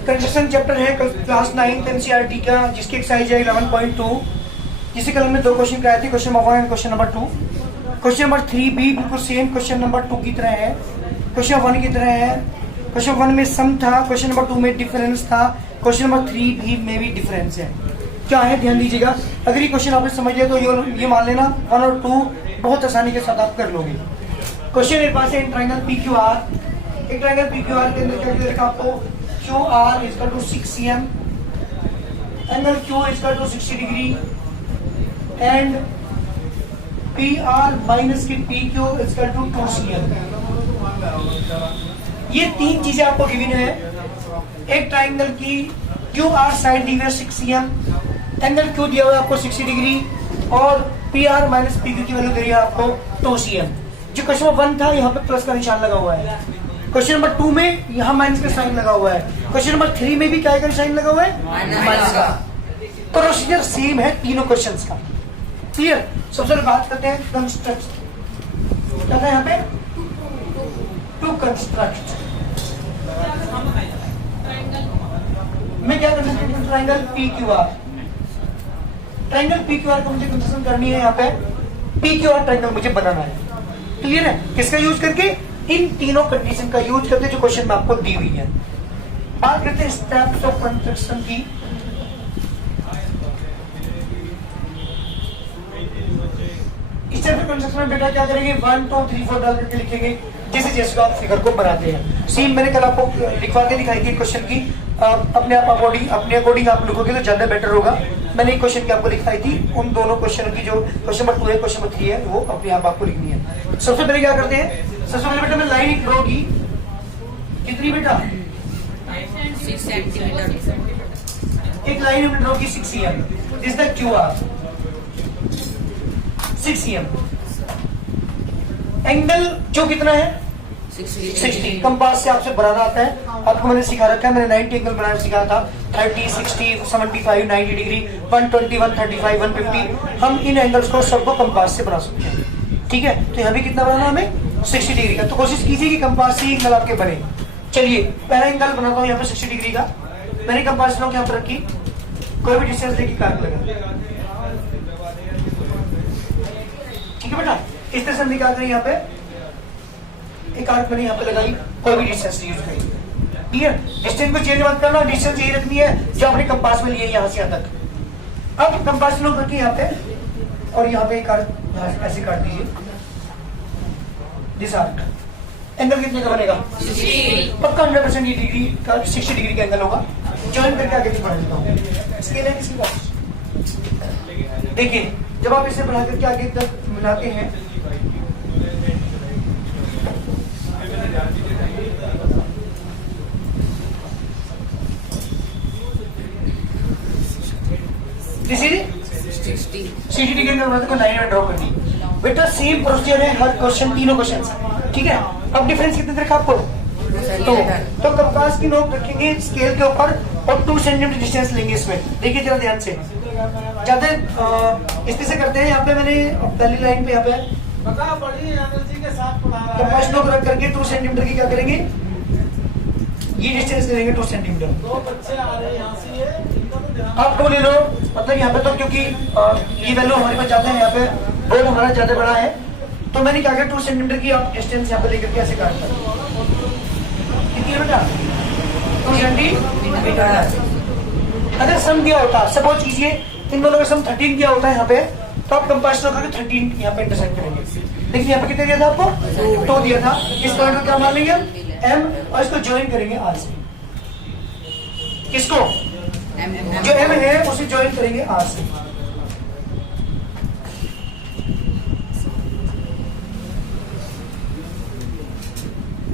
Construction chapter है class 9 NCERT का, जिसकी एक्सरसाइज है 11.2, जिससे कल हमने 2 क्वेश्चन कराए थे, question number 1 and question number 2। Question number 3 भी बिल्कुल सेम क्वेश्चन नंबर 2 की तरह है, क्वेश्चन 1 की तरह है। क्वेश्चन 1 में सम था, क्वेश्चन नंबर 2 में डिफरेंस था, क्वेश्चन नंबर 3 भी में भी डिफरेंस है। क्या है ध्यान दीजिएगा, अगर ये क्वेश्चन आपने समझ लिया तो ये मान लेना 1 और 2 बहुत आसानी के साथ आप कर लोगे। क्वेश्चन मेरे पास है ट्रायंगल PQR, एक ट्रायंगल PQR के अंदर क्या लिखा आपको, QR is equal to 6 cm, angle Q is equal to 60 degree and PR minus की PQ is equal to 2 cm। ये 3 चीजें आपको गिवन है। एक ट्रायंगल की QR साइड दी हुई है 6 cm, एंगल Q दिया हुआ है आपको 60 डिग्री और PR माइनस PQ की वैल्यू दे रही है आपको 2 cm। जो क्वेश्चन नंबर 1 था यहाँ पे प्लस का निशान लगा हुआ है, क्वेश्चन नंबर 2 में यहाँ माइनस का साइन लगा हुआ है, क्वेश्चन नंबर 3 में भी क्या का साइन लगा हुआ है, माइनस का। प्रोसीजर सेम है तीनों क्वेश्चंस का। क्लियर। सबसे पहले बात करते हैं कंस्ट्रक्ट, क्या था यहाँ पे, टू कंस्ट्रक्ट। मैं क्या करना चाहता हूँ, ट्रायंगल PQR, ट्रायंगल PQR को मुझे कंस्ट्रक्शन करनी है, यहाँ पे PQR ट्रायंगल मुझे बनाना है। क्लियर है। किसका यूज करके, इन तीनों कंडीशन का यूज करके जो क्वेश्चन में आपको दी हुई है। बात करते हैं स्टेप्स ऑफ कंस्ट्रक्शन की। स्टेप ऑफ कंस्ट्रक्शन में बेटा क्या करेंगे, 1 2 3 4 डाल करके लिखेंगे, जैसे जैसे आप फिगर को बनाते हैं। सेम मैंने कल आपको लिखवा के दिखाई थी क्वेश्चन की, अपने अकॉर्डिंग आप लिखोगे तो ज्यादा बेटर होगा। मैंने एक क्वेश्चन की आपको लिखाई थी, उन दोनों क्वेश्चन की जो क्वेश्चन नंबर 2 है, क्वेश्चन नंबर 3 है, वो अपने आप आपको लिखनी है। सबसे पहले क्या करते हैं, सबसे पहले बेटा मैं लाइन ड्रॉ की, कितनी बेटा, 6 सेंटीमीटर। एक लाइन हमने ड्रॉ की 6 cm, this the QR 6 cm। Angle जो कितना है 60, कंपास से आपसे बनाना आता है, आपको मैंने सिखा रखा है, मैंने 90 एंगल बनाना सिखाया था, 30 60 75 90 डिग्री 120 135 150। हम इन एंगल्स को सबको कंपास से बना सकते हैं। ठीक है, तो यहाँ भी कितना बनाना हमें, 60 डिग्री का। तो कोशिश कीजिए कि कंपास से ही एंगल आपके बने। चलिए पहला एंगल बनाता हूँ यहाँ पे 60 डिग्री का। मैंने कंपास नोक यहाँ पर रखी, कोई भी डिस्टेंस लेके काट लगा। ठीक है बेटा, इस तरह से हमने क्या करें, यहाँ पे एक आर्क मैंने यहाँ पे लगाई, कोई भी डिस्टेंस यूज करें। क्लियर। डिस्टेंस को चेंज मत करना, डिस्टेंस यही रखनी है जो आपने कंपास में लिए यहाँ से यहाँ तक। अब कंपास नोक रखिए यहाँ पे, और यहाँ पे एक आर्क ऐसे काट दीजिए, दिस आर्क। एंगल कितने का बनेगा, 60। पक्का 100% ये डिग्री का 60 डिग्री का एंगल होगा। ज्वाइन करके आगे बढ़ा देता हूँ। स्केल है किसी का, देखिए जब आप इसे बढ़ा करके आगे तक मिलाते हैं, दिस इज 60 डिग्री का बनाते को लाइन में ड्रॉ करनी। बेटा सेम प्रोसीजर है हर क्वेश्चन, तीनों क्वेश्चन। ठीक है। अब डिफरेंस कितने रखा आपको, तो कंपास की नोक रखेंगे स्केल के ऊपर और 2 सेंटीमीटर डिस्टेंस लेंगे इसमें। देखिए जरा ध्यान से, ज्यादा इस से करते हैं। यहाँ पे मैंने पहली लाइन पे यहाँ पे कंपास नोक रख करके 2 सेंटीमीटर की क्या करेंगे, ये डिस्टेंस ले लेंगे 2 सेंटीमीटर। 2 बच्चे आ रहे हैं यहाँ से, आप 2 ले लो, मतलब यहाँ पे तो क्योंकि ये वैल्यू हमारे पास ज्यादा है, यहाँ पे बोर्ड हमारा ज्यादा बड़ा है, तो मैंने क्या किया 2 सेंटीमीटर की आप डिस्टेंस यहाँ पे लेकर के ऐसे काटता है। कितनी है बेटा, 2 सेंटीमीटर। अगर सम दिया होता, सपोज कीजिए इन दोनों का सम 13 दिया होता है यहाँ पे, तो आप कंपास करके 13 यहाँ पे इंटरसेक्ट करेंगे। देखिए यहाँ पे कितना दिया था आपको, 2 दिया था। इस पॉइंट को क्या मान लेंगे, M, और इसको ज्वाइन करेंगे R से। किसको, जो M है उसे ज्वाइन करेंगे R से।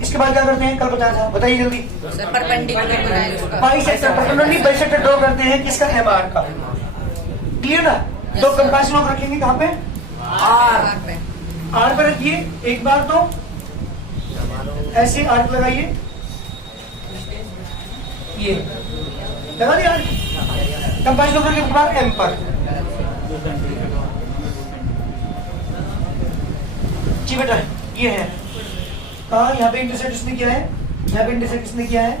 इसके बाद क्या करते हैं, कल बताया था, बताइए जल्दी। परपेंडिकुलर बनाए उसका। बाइसेक्टर ड्रॉ करते हैं, किसका, MR का। क्लियर ना। तो कंपास लोग रखेंगे कहाँ पे, R पे रखिए एक बार, तो ऐसे आर्क लगाइए, ये लगा दिया आर्क। कंपास लोग रखेंगे बार M पर। जी बेटा ये है, यहाँ पे इंटरसेक्ट इसने किया है, यहाँ पे इंटरसेक्ट इसने किया है,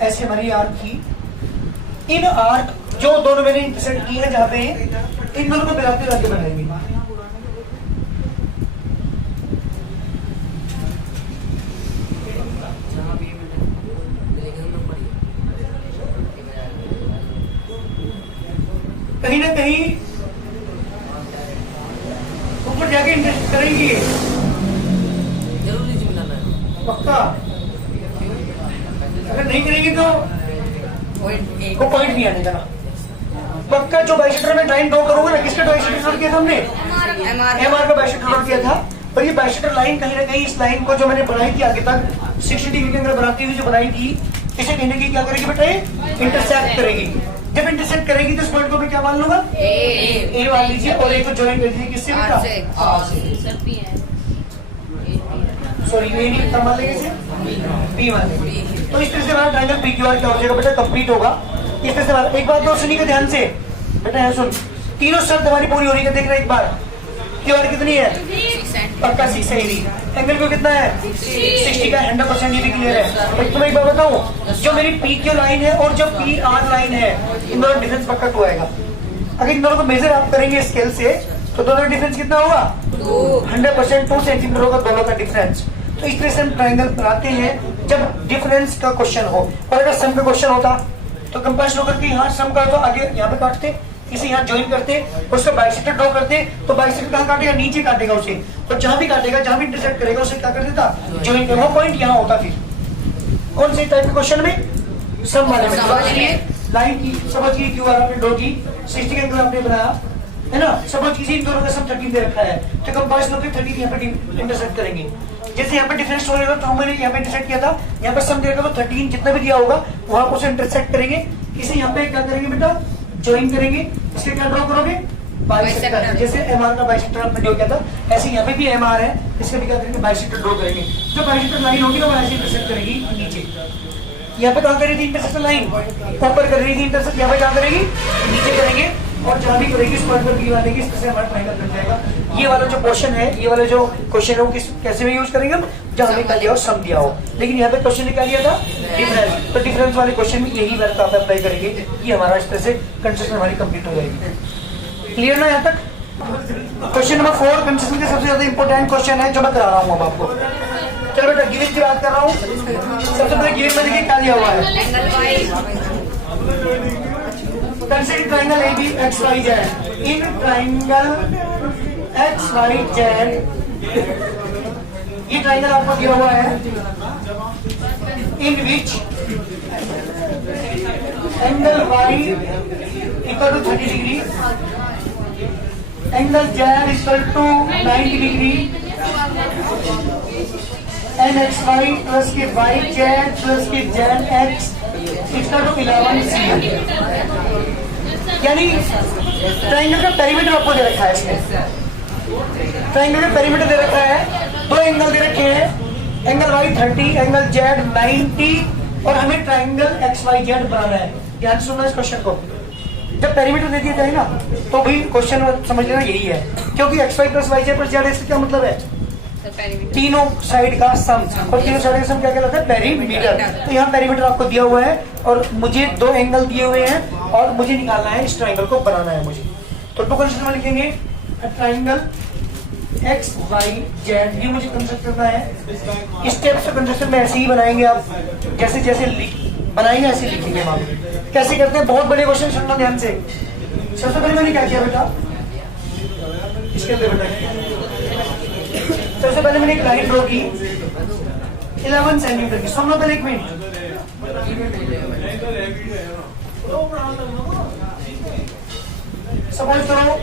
ऐसे हमारी आर्क थी। इन आर्क जो दोनों मैंने इंटरसेक्ट की है जहां पे इन दोनों को मिलाते हुए आगे बनाएंगे। कहीं ना कहीं ऊपर जाके इंटरसेक्ट करेंगे जरूरी मिलाना है। पक्का। अगर नहीं करेंगे तो को पॉइंट नहीं आने का ना। पक्का जो बाइसेक्टर में लाइन ड्रॉ करोगे ना, किसका बाइसेक्टर ड्रॉ किया था हमने? एमआर का बाइसेक्टर ड्रॉ किया था। और ये बाइसेक्टर लाइन कहीं ना कहीं इस लाइन को जो मैंने बनाई थी आगे तक 60 डिग्री के अंदर बनाती हुई जो बनाई थी, इसे कहीं ना कहीं क्या करेगी बेटा? इंटरसेक्ट करेगी। जब इंटरसेक्ट करेगी तो इस पॉइंट को मैं क्या मान लूंगा? ए मान लीजिए और एक को ज्वाइन कर दीजिए किससे बेटा? सॉरी ये नहीं तब मान लेंगे इसे बी मान लेंगे। तो इस तरह से हमारा ट्रायंगल पी क्यू आर क्या हो जाएगा बेटा? कंप्लीट होगा। इस तरह से हमारा एक बात और सुनिएगा ध्यान से बेटा, यहाँ सुन, तीनों शर्त हमारी पूरी हो रही है। देख रहे एक बार क्यू आर कितनी है? पक्का 6 सही। एंगल को कितना है? 60 का 100%। ये भी क्लियर है। तो तुम्हें एक बात बताऊं, जो मेरी पी क्यू लाइन है और जो पी आर लाइन है, इन दोनों डिफरेंस पक्का 2 आएगा। अगर इन दोनों को मेजर आप करेंगे स्केल से तो दोनों डिफरेंस कितना होगा? 100%। 2 सेंटीमीटर होगा दोनों का डिफरेंस। तो इस तरह से हम ट्रायंगल बनाते हैं जब डिफरेंस का क्वेश्चन हो। और अगर सम का क्वेश्चन होता तो कंपास लो करके यहाँ सम का तो आगे यहाँ पे काटते, इसे यहाँ ज्वाइन करते, उसका बाइसेक्टर ड्रॉ करते। तो बाइसेक्टर कहाँ काटेगा? नीचे काटेगा उसे। और जहां भी काटेगा, जहां भी इंटरसेक्ट करेगा उसे क्या कर देता? ज्वाइन कर। वो पॉइंट यहाँ होता। फिर कौन से टाइप के क्वेश्चन में? सम वाले में। लाइन की समझ गई, क्यू आर आपने ड्रॉ की, 60 का एंगल आपने बनाया है ना। समझ कीजिए इन दोनों का सम 13 दे रखा है, तो कंपास लो के 13 यहाँ पे इंटरसेक्ट करेंगे। जैसे यहाँ पे डिफरेंस हो रहेगा तो हमने यहाँ पे इंटरसेक्ट किया था, यहाँ पे सम देगा तो 13 जितना भी दिया होगा वहां उसे इंटरसेक्ट करेंगे। इसे यहाँ पे क्या करेंगे बेटा? ज्वाइन करेंगे। इसके क्या ड्रॉ करोगे? बाइसेक्टर। जैसे एमआर का बाइसेक्टर आपने ड्रॉ किया था, ऐसे यहाँ पे भी एमआर है, इसका भी क्या करेंगे? बाइसेक्टर ड्रॉ करेंगे। जो बाइसेक्टर लाइन होगी ना वो ऐसे इंटरसेक्ट करेगी नीचे। यहाँ पे कहाँ कर रही थी इंटरसेक्टर लाइन? ऊपर कर रही थी इंटरसेक्ट, यहाँ पे क्या करेगी? नीचे करेंगे। और जहां भी करेगी इस पॉइंट पर बी मानेगी, इस तरह से हमारा ट्रायंगल बन जाएगा। ये वाला जो पोर्शन है, ये वाला जो क्वेश्चन है वो कैसे में यूज करेंगे हम? जहां हमें क्या दिया हो, सम दिया हो। लेकिन यहाँ पे क्वेश्चन क्या दिया था? डिफरेंस। तो डिफरेंस वाले क्वेश्चन में यही वर्क आप अप्लाई करेंगे। ये हमारा इस तरह से कंस्ट्रक्शन हमारी कंप्लीट हो जाएगी। क्लियर ना यहाँ तक? क्वेश्चन नंबर 4 कंस्ट्रक्शन के सबसे ज्यादा इंपॉर्टेंट क्वेश्चन है जो मैं करा रहा हूँ अब आपको। चलो बेटा गिवन की बात कर रहा हूँ। सबसे पहले गिवन में देखिए क्या दिया हुआ है। Consider triangle AB XYZ. In triangle XYZ, ये ट्राइंगल आपको दिया हुआ है, in which angle Y equal to 30 degree, angle Z equal to 90 degree, and XY plus के YZ plus के ZX equal to 11 cm। यानी ट्राइंगल का पेरीमीटर आपको दे रखा है। इसमें ट्राइंगल का पेरीमीटर दे रखा है, 2 एंगल दे रखे हैं, एंगल Y 30, एंगल Z 90, और हमें ट्राइंगल XYZ बनाना है। ध्यान से सुनना इस क्वेश्चन को। जब पेरीमीटर दे दिया जाए ना तो भी क्वेश्चन समझ लेना यही है, क्योंकि XY plus YZ plus Z इसका क्या मतलब है? तीनों साइड का सम। और तीनों साइड का सम क्या कहलाता है? पेरीमीटर। तो यहाँ पेरीमीटर आपको दिया हुआ है और मुझे 2 एंगल दिए हुए हैं और मुझे निकालना है, इस ट्राइंगल को बनाना है मुझे। तो 2 कंस्ट्रक्शन में लिखेंगे ट्राइंगल XYZ, ये मुझे कंस्ट्रक्ट करना है। स्टेप्स ऑफ कंस्ट्रक्शन में ऐसे ही बनाएंगे आप, जैसे जैसे बनाएंगे ऐसे लिखेंगे हम। कैसे करते हैं? बहुत बड़े क्वेश्चन सुनना ध्यान से। सबसे पहले मैंने क्या किया बेटा? इसके अंदर बेटा सबसे पहले मैंने एक लाइन ड्रॉ की 11 सेंटीमीटर की। सुन लो पहले 1 मिनट। सपोज करो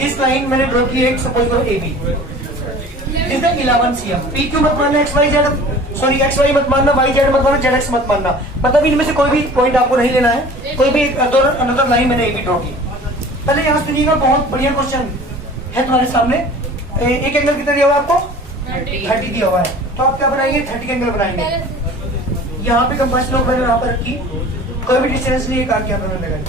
इस लाइन मैंने ड्रॉ की एक, सपोज करो AB is the 11 cm। P क्यों मत मानना, XYZ सॉरी XY मत मानना, YZ मत मानना, ZX मत मानना। मतलब इनमें से कोई भी पॉइंट आपको नहीं लेना है, कोई भी अनदर लाइन मैंने AB ड्रॉ की। पहले यहाँ सुनिएगा, बहुत बढ़िया क्वेश्चन है तुम्हारे सामने। एक एंगल कितना दिया हुआ आपको? 30 दिया हुआ है। तो आप क्या बनाएंगे? 30 का एंगल बनाएंगे। यहाँ पे कंपास लोग मैंने यहाँ पर रखी, कोई भी डिस्टेंस नहीं, एक आर्क यहाँ पर लगाई।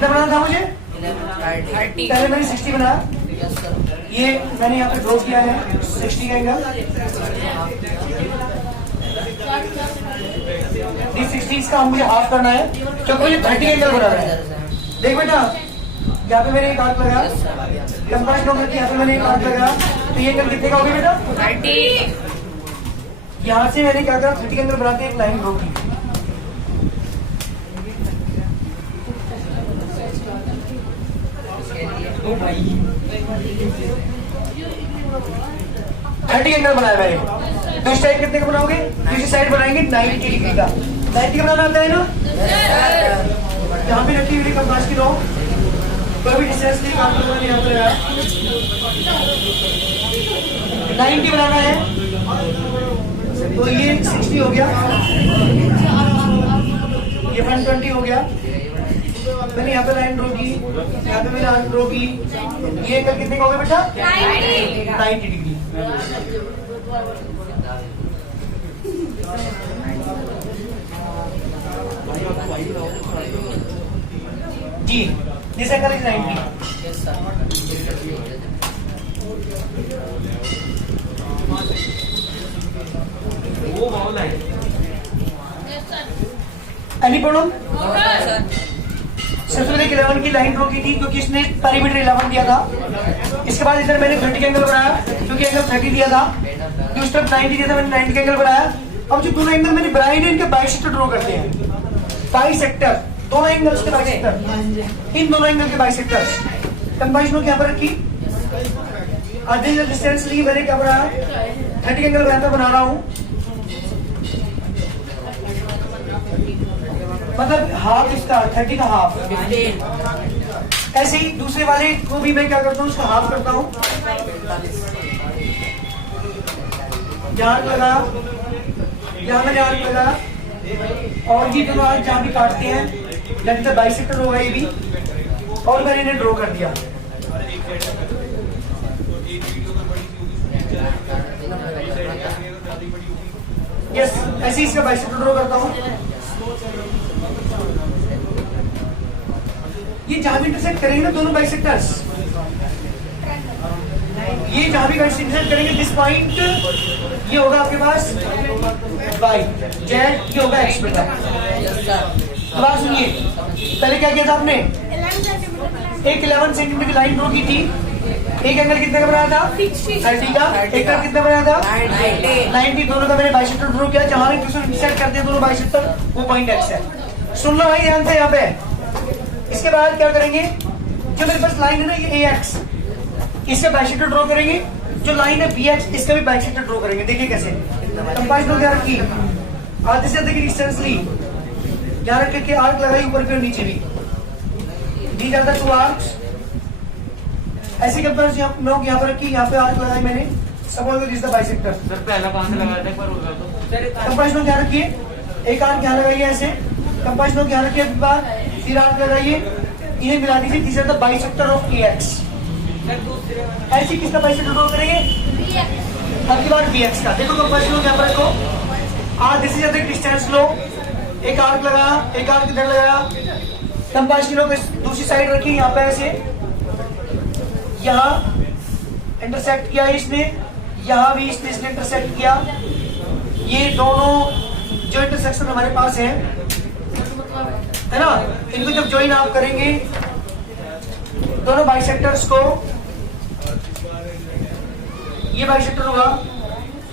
कितना बनाना था मुझे? 30. पहले मैंने 60 बनाया, Yes, sir. ये मैंने यहाँ पे ड्रॉ किया है 60 का एंगल, ये 60 इसका मुझे हाफ करना है क्योंकि मुझे 30 एंगल बना है। देख बेटा, यहाँ पे मैंने एक आर्क लगाया, कंपास ड्रॉ करके यहाँ पे मैंने एक आर्क लगाया, तो ये एंगल कितने का हो गया बेटा? 30. यहाँ से मैंने क्या करा, 30 एंगल बनाते एक लाइन ड्रॉ की। थर्टी एंगल बनाया मैंने। दूसरी साइड कितने का बनाओगे? दूसरी साइड बनाएंगे 90 डिग्री का। 90 का बनाना आता है ना? यहाँ पे रखी हुई कंपास की रो, कोई भी डिस्टेंस नहीं, काम करना यहाँ पर है। 90 बनाना है, तो ये 60 हो गया, ये 120 हो गया। मैंने यहाँ पे लाइन ड्रॉ की, यहाँ पे मैंने लाइन ड्रॉ की, ये एंगल कितने का हो गया बेटा? 90 डिग्री। जी, this angle is 90। Yes, sir. Any problem? No, sir. सबसे पहले 11 की लाइन ड्रॉ की थी क्योंकि इसने पेरीमीटर 11 दिया था। इसके बाद इधर मैंने 30 का एंगल बनाया क्योंकि एंगल 30 दिया था। दूसरी तरफ 90 दिया था, मैंने 90 का एंगल बनाया। अब जो दोनों एंगल मैंने बनाए हैं इनके बाइसेक्टर ड्रॉ करते हैं। बाइसेक्टर, दोनों एंगल्स के बाइसेक्टर, इन दोनों एंगल के बाइसेक्टर। कंबाइन लो, यहाँ पर रखी, आधे डिस्टेंस ली, मैंने क्या बनाया, 30 एंगल बना रहा हूँ, मतलब हाफ इसका, 30 का हाफ। 15. ऐसे ही दूसरे वाले को भी मैं क्या करता हूँ, उसका हाफ करता हूँ। यहाँ लगा, यहाँ मैंने आर्क लगा, और ये दोनों आर्क जहाँ भी काटते हैं, जहाँ तक बाइसेक्टर होगा ये भी, और मैंने इन्हें ड्रॉ कर दिया। यस, ऐसे ही इसका बाइसेक्टर ड्रॉ करता हूँ। ये जहां भी इंटरसेक्ट करेंगे ना दोनों बाइसेक्टर्स, ये जहां भी इंटरसेक्ट करेंगे, दिस पॉइंट ये होगा आपके पास वाई, जेड ये होगा एक्स बेटा। Yes, sir. तो बात सुनिए, पहले क्या किया था आपने, एक 11 सेंटीमीटर की लाइन ड्रॉ की थी। एक एंगल कितने का बनाया था? 30 का। एक एंगल कितना बनाया था? 90। दोनों का मैंने बाइसेक्टर ड्रॉ किया, जहां इंटरसेक्ट करते हैं दोनों बाइसेक्टर, वो पॉइंट एक्स है। सुन लो भाई ध्यान से यहाँ पे। इसके बाद क्या करेंगे, जो मेरे पास लाइन है ना ये AX, इसका बाइसेक्टर ड्रॉ करेंगे। जो लाइन है BX, इसका भी बाइसेक्टर ड्रॉ करेंगे। देखिए कैसे, कंपास ड्रॉ क्या रखी, आधे से आधे की डिस्टेंस ली, यहाँ रख के आर्क लगाई ऊपर भी और नीचे भी, दी जाता 2 आर्क्स। ऐसे कंपास नोक यहाँ पर रखी, यहाँ पे आर्क लगाई मैंने, suppose this the bisector. Sir पहला कहाँ से लगाया था एक बार होगा तो? कंपास नोक यहाँ रखिए, एक आर्क यहाँ लगाइए ऐसे, कंपास नोक यहाँ रखिए, फिर आर्क लगाइए, इन्हें मिला दीजिए, this is the bisector of AX। ऐसे किसका बाइसेक्टर ड्रॉ करेंगे, अगली बार BX का। देखो कंपास नोक यहाँ पर रखो, दिस इज द डिस्टेंस लो, एक आर्क लगाया, एक आर्क इधर लगाया, कंपास की नोक दूसरी साइड रखी, यहाँ पे ऐसे, यहाँ इंटरसेक्ट किया इसने, यहाँ भी इसने इंटरसेक्ट किया। ये दोनों जो इंटरसेक्शन हमारे पास है ना, इनको जब ज्वाइन आप करेंगे दोनों बाइसेक्टर्स को, ये बाइसेक्टर होगा,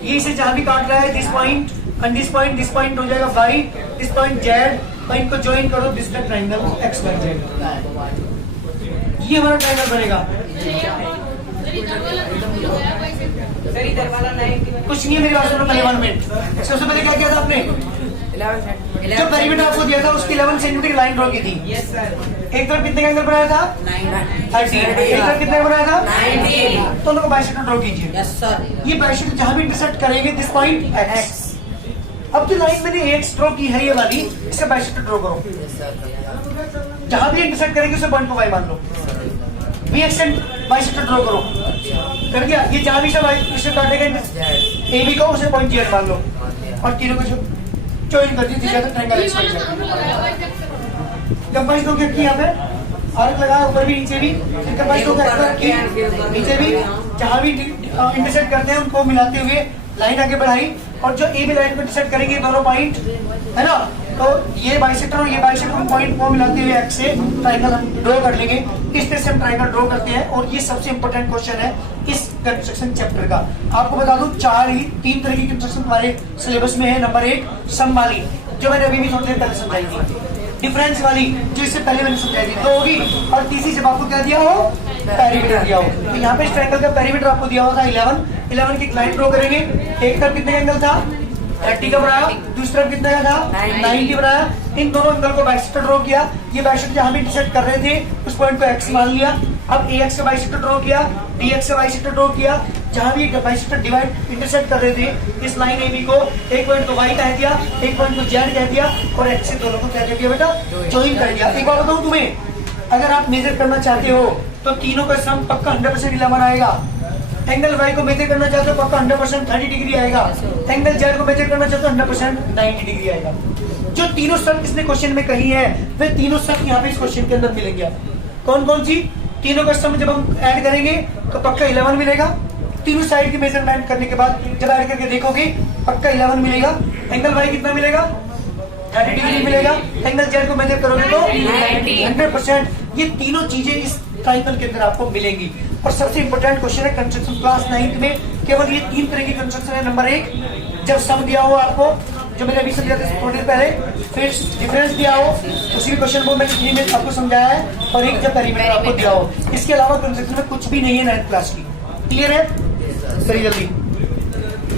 ये इसे जहां भी काट रहा है, this point and this point हो जाएगा वाई, दिस पॉइंट जेड, और इनको ज्वाइन करो, this the triangle X Y Z. ये हमारा ट्रायंगल बनेगा। कुछ नहीं है, मेरी बात सुनो पहले 1 मिनट। सबसे पहले क्या किया था आपने, जो पेरीमीटर आपको दिया था उसकी 11 सेंटीमीटर की लाइन ड्रॉ की थी। Yes, sir. एक तरफ कितने का एंगल बनाया था? 30। एक तरफ कितने का बनाया था? 90. दोनों को बाइसेक्टर ड्रॉ कीजिए। Yes, sir. ये बाइसेक्टर जहां भी इंटरसेक्ट करेंगे, दिस पॉइंट एक्स। अब जो लाइन मैंने AX ड्रॉ की है ये वाली, इसका बाइसेक्टर ड्रॉ करो। Yes, sir. जहां भी इंटरसेक्ट करेंगे उसे पॉइंट को वाई मान लो, BX बाइसेक्टर ड्रॉ करो, कर दिया। ये जहां भी सब इसे काटेगा AB को, उसे पॉइंट जेड मान लो, और तीनों को ज्वाइन कर दी, triangle X Y Z. Compass दो क्या यहाँ पे, आर्क लगा ऊपर भी नीचे भी, इनका पास तो नीचे भी जहाँ भी इंटरसेक्ट करते हैं उनको मिलाते हुए लाइन आगे बढ़ाई, और जो ए बी लाइन को इंटरसेक्ट करेंगे दोनों पॉइंट, है ना, तो ये बाइसेक्टर और ये बाइसेक्टर पॉइंट को मिलाते हुए एक्स से ट्रायंगल हम ड्रॉ कर लेंगे। इस तरह से हम ट्रायंगल ड्रॉ करते हैं, और ये सबसे इंपॉर्टेंट क्वेश्चन है इस कंस्ट्रक्शन चैप्टर का। आपको बता दूं 3 तरह की कंस्ट्रक्शन हमारे सिलेबस में है। नंबर 1 सम वाली, जो मैंने अभी भी थोड़ी देर पहले समझाई थी। डिफरेंस वाली, जो इससे पहले मैंने समझाई थी, तो होगी। और तीसरी जब आपको क्या दिया हो, पेरीमीटर दिया हो, तो यहाँ पे इस ट्रायंगल का पेरीमीटर आपको दिया हुआ था 11 की एक लाइन ड्रॉ करेंगे। एक तरफ कितने का एंगल था, 30 का बनाया, दूसरी तरफ कितने का था, 90 बनाया। इन दोनों एंगल को बाइसेक्टर ड्रॉ किया। ये बाइसेक्टर जहाँ भी इंटरसेक्ट कर रहे थे उस पॉइंट को एक्स मान लिया। अब AX का बाइसेक्टर ड्रॉ किया, BX का बाइसेक्टर ड्रॉ किया, जहाँ भी बाइसेक्टर डिवाइड इंटरसेक्ट कर रहे थे इस लाइन AB को, एक पॉइंट को Y कह दिया, एक पॉइंट को Z कह दिया, और X से दोनों को क्या कह दिया बेटा, ज्वाइन कर दिया। एक बार बताऊं तुम्हें, अगर आप मेजर करना चाहते हो तो तीनों का सम पक्का 100% 11 आएगा। एंगल Y को मेजर करना चाहते हो पक्का 100% 30 डिग्री आएगा। एंगल Z को मेजर करना चाहते हो 100% 90 डिग्री आएगा। जो तीनों शर्त इसने क्वेश्चन में कही है वे तीनों शर्त यहाँ पे इस क्वेश्चन के अंदर मिलेंगे। आपको कौन कौन सी? तीनों का सम जब हम ऐड करेंगे तो पक्का 11 मिलेगा। तीनों साइड की मेजरमेंट करने के बाद जब ऐड करके देखोगे पक्का 11 मिलेगा। एंगल Y कितना मिलेगा, 30 डिग्री मिलेगा। एंगल Z को मेजर करोगे तो 100%। ये तीनों चीजें इस ट्रायंगल के अंदर आपको मिलेंगी। और सबसे इंपॉर्टेंट क्वेश्चन है कंस्ट्रक्शन क्लास 9 में केवल ये 3 तरह की कंस्ट्रक्शन है। नंबर 1 जब सम दिया हो आपको, जो मैंने अभी समझाया था थोड़ी देर पहले, फिर डिफरेंस दिया हो, उसी क्वेश्चन को मैंने 3 में आपको समझाया है, और एक जब पेरीमीटर आपको दिया हो। इसके अलावा कंस्ट्रक्शन में कुछ भी नहीं है 9th क्लास की। क्लियर है? very जल्दी